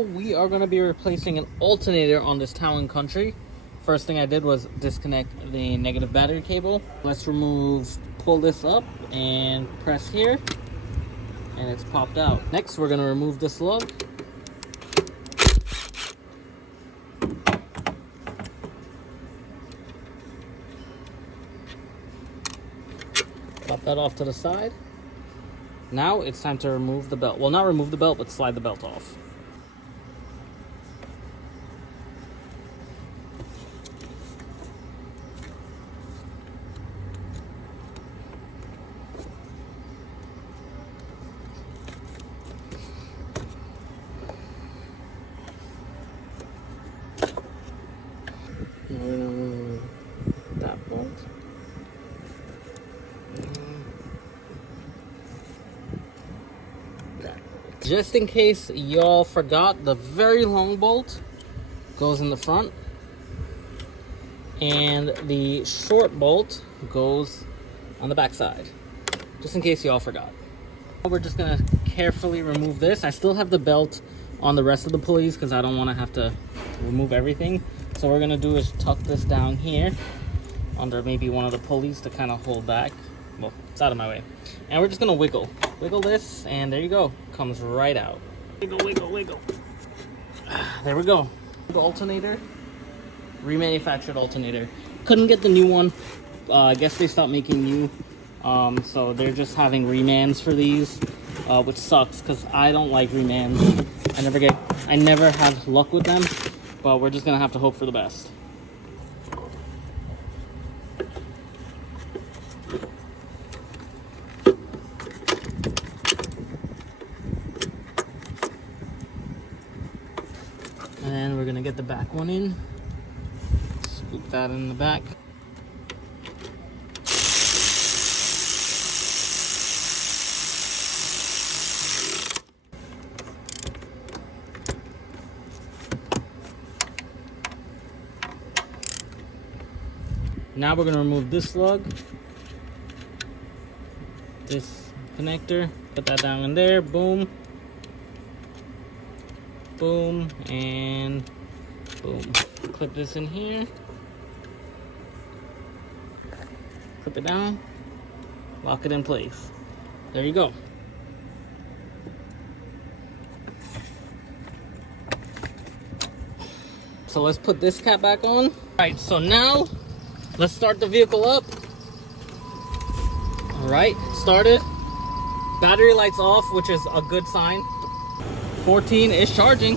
We are going to be replacing an alternator on this Town & Country. First thing I did was disconnect the negative battery cable. Let's pull this up and press here, and it's popped out. Next, we're going to remove this lug. Pop that off to the side. Now it's time to remove the belt. Well, not remove the belt, but slide the belt off. Now we're gonna remove that bolt. Just in case y'all forgot, the very long bolt goes in the front and the short bolt goes on the back side. Just in case y'all forgot. We're just gonna carefully remove this. I still have the belt on the rest of the pulleys because I don't want to have to remove everything. So what we're gonna do is tuck this down here under maybe one of the pulleys to kind of hold back. Well, it's out of my way. And we're just gonna wiggle this, and there you go. Comes right out. Wiggle. There we go. The alternator, remanufactured alternator. Couldn't get the new one. I guess they stopped making new. So they're just having remans for these, which sucks because I don't like remans. I never have luck with them, but we're just gonna have to hope for the best. And we're gonna get the back one in. Scoop that in the back. Now we're gonna remove this lug, this connector, put that down in there, boom, boom, and boom. Clip this in here, clip it down, lock it in place. There you go. So let's put this cap back on. All right, so now let's start the vehicle up. All right, started. Battery lights off, which is a good sign. 14 is charging.